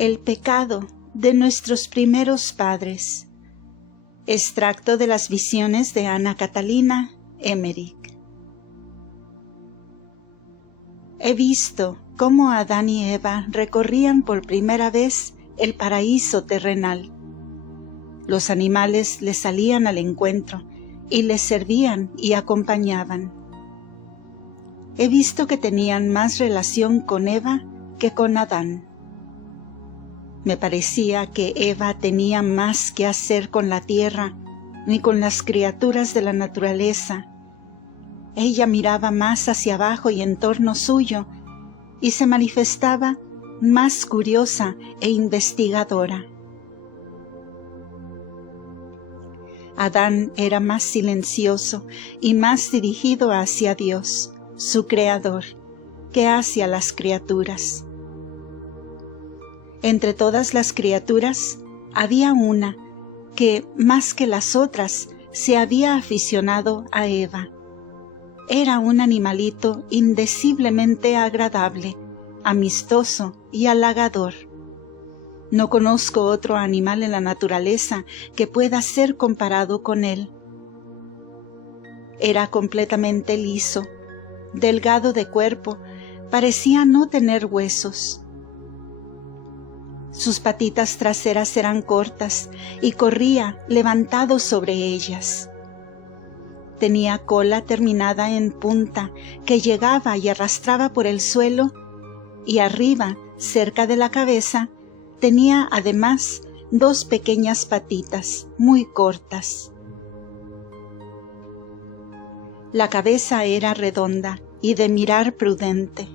El pecado de nuestros primeros padres. Extracto de las visiones de Ana Catalina Emmerich. He visto cómo Adán y Eva recorrían por primera vez el paraíso terrenal. Los animales les salían al encuentro y les servían y acompañaban. He visto que tenían más relación con Eva que con Adán. Me parecía que Eva tenía más que hacer con la tierra ni con las criaturas de la naturaleza. Ella miraba más hacia abajo y en torno suyo y se manifestaba más curiosa e investigadora. Adán era más silencioso y más dirigido hacia Dios, su Creador, que hacia las criaturas. Entre todas las criaturas había una que, más que las otras, se había aficionado a Eva. Era un animalito indeciblemente agradable, amistoso y halagador. No conozco otro animal en la naturaleza que pueda ser comparado con él. Era completamente liso, delgado de cuerpo, parecía no tener huesos. Sus patitas traseras eran cortas y corría levantado sobre ellas. Tenía cola terminada en punta que llegaba y arrastraba por el suelo, y arriba, cerca de la cabeza, tenía además 2 pequeñas patitas muy cortas. La cabeza era redonda y de mirar prudente,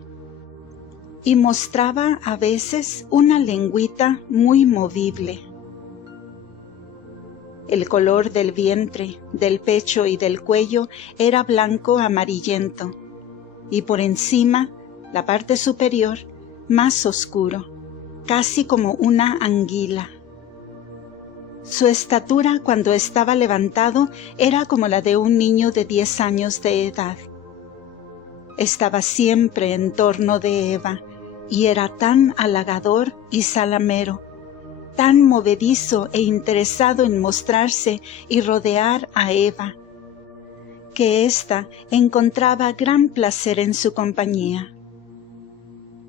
y mostraba a veces una lengüita muy movible. El color del vientre, del pecho y del cuello era blanco amarillento, y por encima, la parte superior, más oscuro, casi como una anguila. Su estatura cuando estaba levantado era como la de un niño de 10 años de edad. Estaba siempre en torno de Eva, y era tan halagador y salamero, tan movedizo e interesado en mostrarse y rodear a Eva, que ésta encontraba gran placer en su compañía.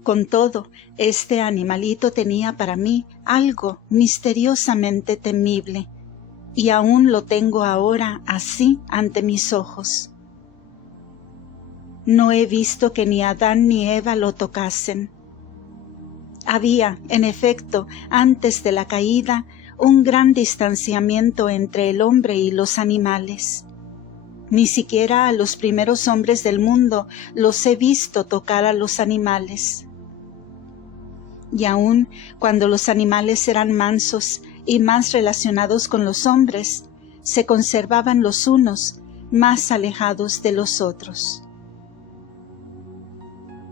Con todo, este animalito tenía para mí algo misteriosamente temible, y aún lo tengo ahora así ante mis ojos. No he visto que ni Adán ni Eva lo tocasen. Había, en efecto, antes de la caída, un gran distanciamiento entre el hombre y los animales. Ni siquiera a los primeros hombres del mundo los he visto tocar a los animales. Y aun cuando los animales eran mansos y más relacionados con los hombres, se conservaban los unos más alejados de los otros.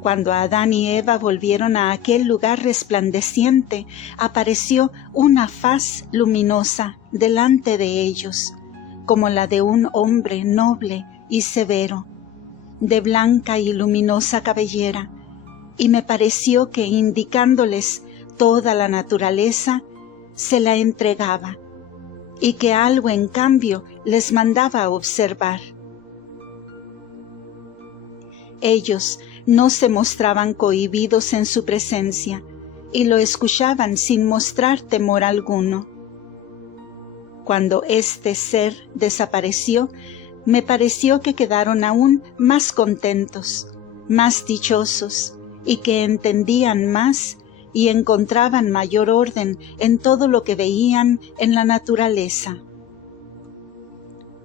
Cuando Adán y Eva volvieron a aquel lugar resplandeciente, apareció una faz luminosa delante de ellos, como la de un hombre noble y severo, de blanca y luminosa cabellera, y me pareció que indicándoles toda la naturaleza, se la entregaba, y que algo en cambio les mandaba observar. Ellos no se mostraban cohibidos en su presencia, y lo escuchaban sin mostrar temor alguno. Cuando este ser desapareció, me pareció que quedaron aún más contentos, más dichosos, y que entendían más y encontraban mayor orden en todo lo que veían en la naturaleza.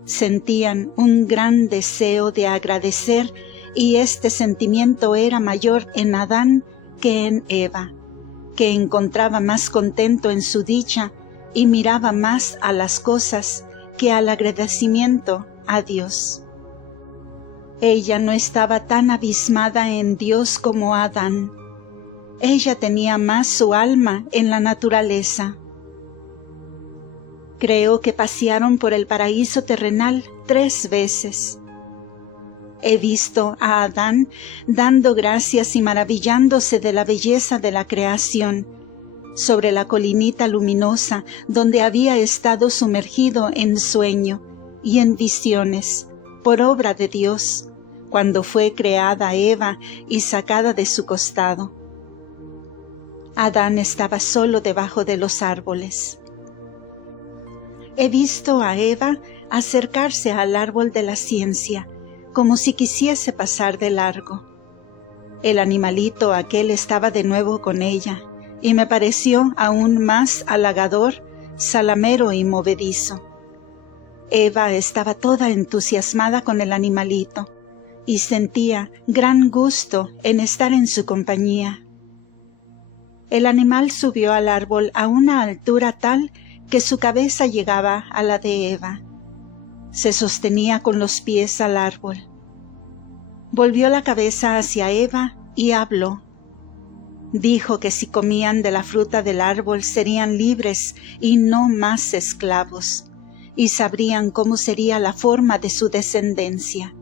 Sentían un gran deseo de agradecer, y este sentimiento era mayor en Adán que en Eva, que encontraba más contento en su dicha y miraba más a las cosas que al agradecimiento a Dios. Ella no estaba tan abismada en Dios como Adán. Ella tenía más su alma en la naturaleza. Creo que pasearon por el paraíso terrenal 3 veces. He visto a Adán dando gracias y maravillándose de la belleza de la creación, sobre la colinita luminosa donde había estado sumergido en sueño y en visiones, por obra de Dios, cuando fue creada Eva y sacada de su costado. Adán estaba solo debajo de los árboles. He visto a Eva acercarse al árbol de la ciencia, como si quisiese pasar de largo. El animalito aquel estaba de nuevo con ella, y me pareció aún más halagador, salamero y movedizo. Eva estaba toda entusiasmada con el animalito, y sentía gran gusto en estar en su compañía. El animal subió al árbol a una altura tal que su cabeza llegaba a la de Eva. Se sostenía con los pies al árbol. Volvió la cabeza hacia Eva y habló. Dijo que si comían de la fruta del árbol serían libres y no más esclavos, y sabrían cómo sería la forma de su descendencia.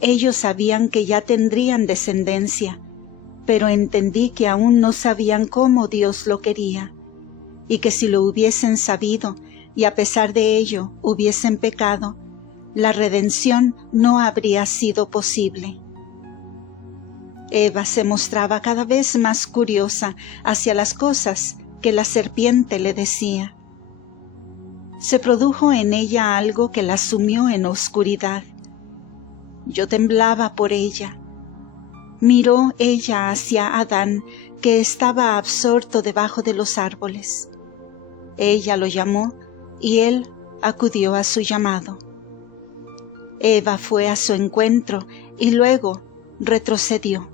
Ellos sabían que ya tendrían descendencia, pero entendí que aún no sabían cómo Dios lo quería, y que si lo hubiesen sabido, y a pesar de ello hubiesen pecado, la redención no habría sido posible. Eva se mostraba cada vez más curiosa hacia las cosas que la serpiente le decía. Se produjo en ella algo que la sumió en oscuridad. Yo temblaba por ella. Miró ella hacia Adán, que estaba absorto debajo de los árboles. Ella lo llamó, y él acudió a su llamado. Eva fue a su encuentro, y luego retrocedió.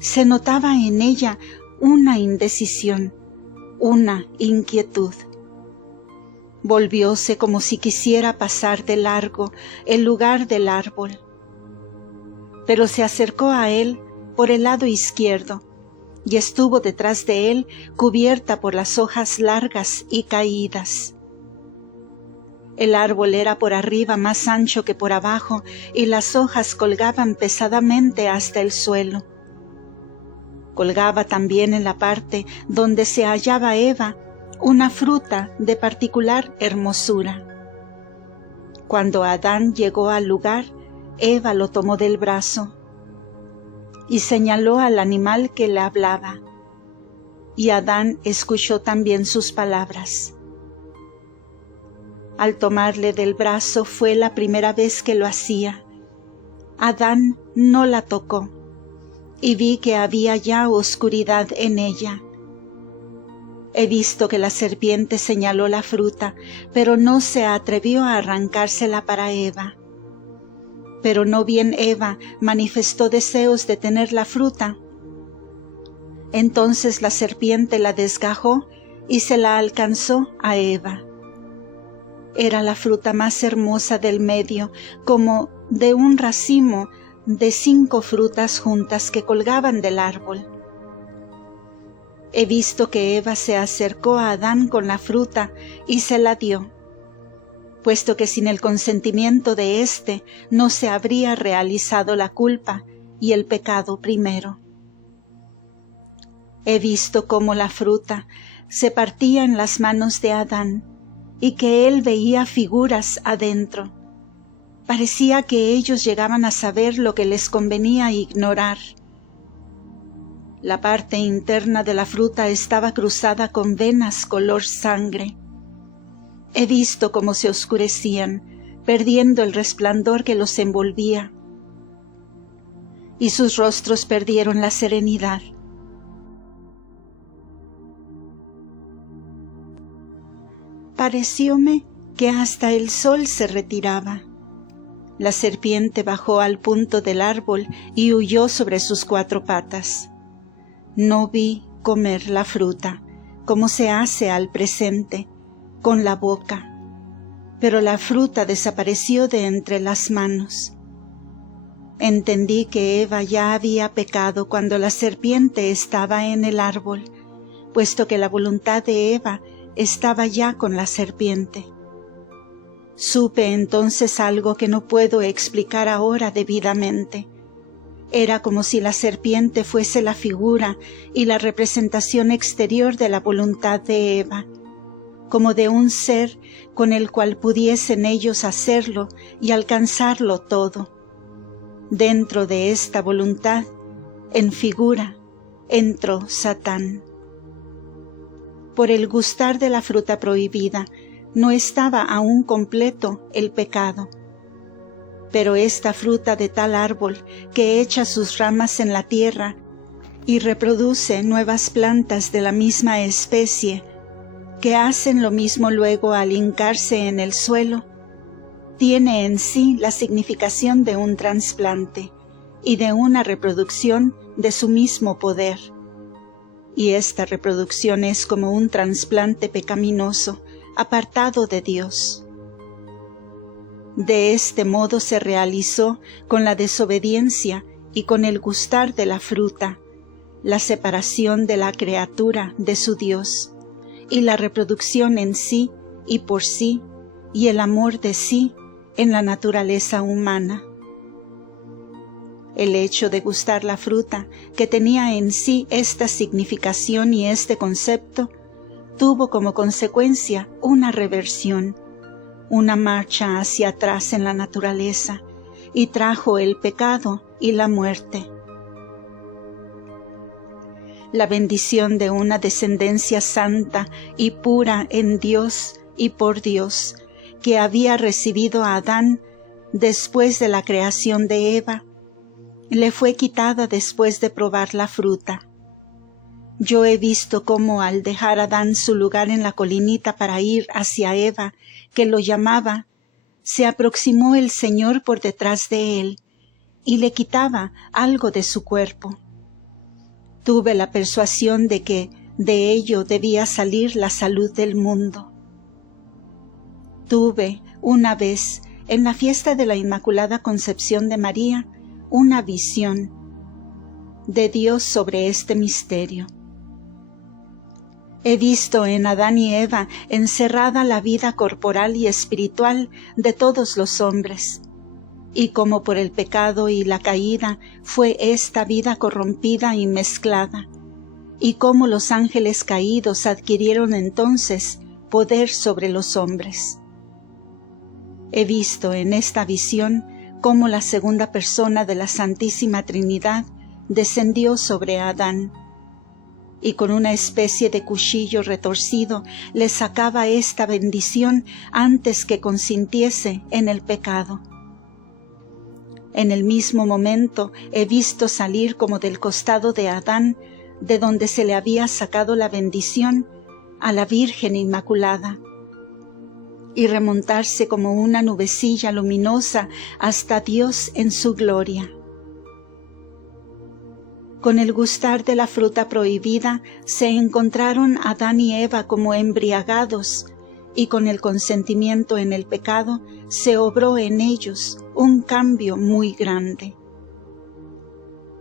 Se notaba en ella una indecisión, una inquietud. Volvióse como si quisiera pasar de largo el lugar del árbol, pero se acercó a él por el lado izquierdo y estuvo detrás de él cubierta por las hojas largas y caídas. El árbol era por arriba más ancho que por abajo y las hojas colgaban pesadamente hasta el suelo. Colgaba también en la parte donde se hallaba Eva una fruta de particular hermosura. Cuando Adán llegó al lugar, Eva lo tomó del brazo y señaló al animal que le hablaba, y Adán escuchó también sus palabras. Al tomarle del brazo fue la primera vez que lo hacía. Adán no la tocó, y vi que había ya oscuridad en ella. He visto que la serpiente señaló la fruta, pero no se atrevió a arrancársela para Eva. Pero no bien Eva manifestó deseos de tener la fruta. Entonces la serpiente la desgajó y se la alcanzó a Eva. Era la fruta más hermosa del medio, como de un racimo de 5 frutas juntas que colgaban del árbol. He visto que Eva se acercó a Adán con la fruta y se la dio, puesto que sin el consentimiento de éste no se habría realizado la culpa y el pecado primero. He visto cómo la fruta se partía en las manos de Adán y que él veía figuras adentro. Parecía que ellos llegaban a saber lo que les convenía ignorar. La parte interna de la fruta estaba cruzada con venas color sangre. He visto cómo se oscurecían, perdiendo el resplandor que los envolvía, y sus rostros perdieron la serenidad. Parecióme que hasta el sol se retiraba. La serpiente bajó al punto del árbol y huyó sobre sus 4 patas. No vi comer la fruta, como se hace al presente, con la boca, pero la fruta desapareció de entre las manos. Entendí que Eva ya había pecado cuando la serpiente estaba en el árbol, puesto que la voluntad de Eva estaba ya con la serpiente. Supe entonces algo que no puedo explicar ahora debidamente. Era como si la serpiente fuese la figura y la representación exterior de la voluntad de Eva, como de un ser con el cual pudiesen ellos hacerlo y alcanzarlo todo. Dentro de esta voluntad, en figura, entró Satán. Por el gustar de la fruta prohibida, no estaba aún completo el pecado. Pero esta fruta de tal árbol que echa sus ramas en la tierra y reproduce nuevas plantas de la misma especie, que hacen lo mismo luego al hincarse en el suelo, tiene en sí la significación de un trasplante y de una reproducción de su mismo poder. Y esta reproducción es como un trasplante pecaminoso, apartado de Dios. De este modo se realizó con la desobediencia y con el gustar de la fruta, la separación de la criatura de su Dios, y la reproducción en sí y por sí, y el amor de sí en la naturaleza humana. El hecho de gustar la fruta, que tenía en sí esta significación y este concepto, tuvo como consecuencia una reversión, una marcha hacia atrás en la naturaleza, y trajo el pecado y la muerte. La bendición de una descendencia santa y pura en Dios y por Dios, que había recibido a Adán después de la creación de Eva, le fue quitada después de probar la fruta. Yo he visto cómo al dejar Adán su lugar en la colinita para ir hacia Eva, que lo llamaba, se aproximó el Señor por detrás de él y le quitaba algo de su cuerpo. Tuve la persuasión de que de ello debía salir la salud del mundo. Tuve una vez, en la fiesta de la Inmaculada Concepción de María, una visión de Dios sobre este misterio. He visto en Adán y Eva encerrada la vida corporal y espiritual de todos los hombres, y como por el pecado y la caída fue esta vida corrompida y mezclada, y cómo los ángeles caídos adquirieron entonces poder sobre los hombres. He visto en esta visión cómo la segunda persona de la Santísima Trinidad descendió sobre Adán, y con una especie de cuchillo retorcido le sacaba esta bendición antes que consintiese en el pecado. En el mismo momento he visto salir como del costado de Adán, de donde se le había sacado la bendición, a la Virgen Inmaculada, y remontarse como una nubecilla luminosa hasta Dios en su gloria. Con el gustar de la fruta prohibida se encontraron Adán y Eva como embriagados, y con el consentimiento en el pecado se obró en ellos un cambio muy grande.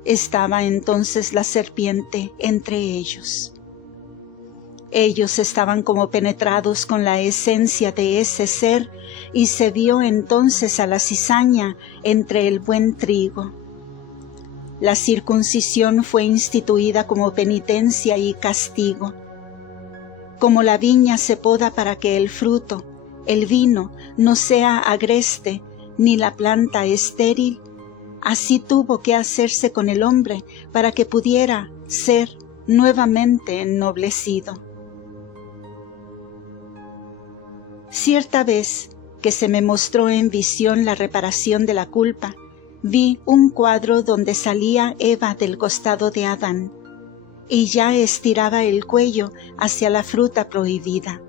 Estaba entonces la serpiente entre ellos. Ellos estaban como penetrados con la esencia de ese ser, y se vio entonces a la cizaña entre el buen trigo. La circuncisión fue instituida como penitencia y castigo. Como la viña se poda para que el fruto, el vino, no sea agreste, ni la planta estéril, así tuvo que hacerse con el hombre para que pudiera ser nuevamente ennoblecido. Cierta vez que se me mostró en visión la reparación de la culpa, vi un cuadro donde salía Eva del costado de Adán, y ya estiraba el cuello hacia la fruta prohibida.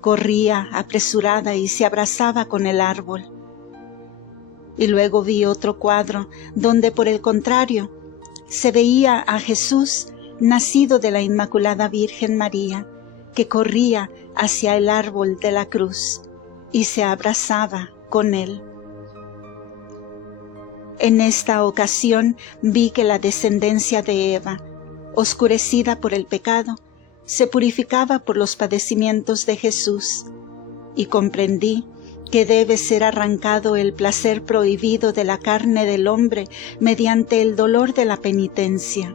Corría apresurada y se abrazaba con el árbol. Y luego vi otro cuadro donde, por el contrario, se veía a Jesús, nacido de la Inmaculada Virgen María, que corría hacia el árbol de la cruz y se abrazaba con él. En esta ocasión vi que la descendencia de Eva, oscurecida por el pecado, se purificaba por los padecimientos de Jesús, y comprendí que debe ser arrancado el placer prohibido de la carne del hombre mediante el dolor de la penitencia.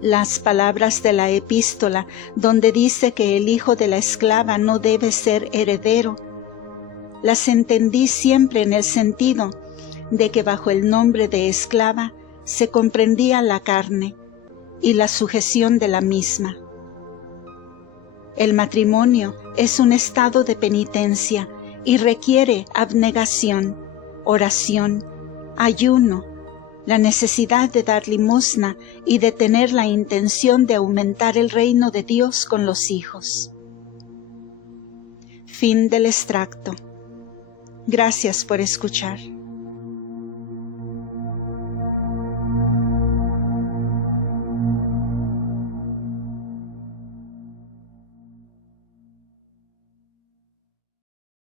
Las palabras de la epístola, donde dice que el hijo de la esclava no debe ser heredero, las entendí siempre en el sentido de que bajo el nombre de esclava se comprendía la carne y la sujeción de la misma. El matrimonio es un estado de penitencia y requiere abnegación, oración, ayuno, la necesidad de dar limosna y de tener la intención de aumentar el reino de Dios con los hijos. Fin del extracto. Gracias por escuchar.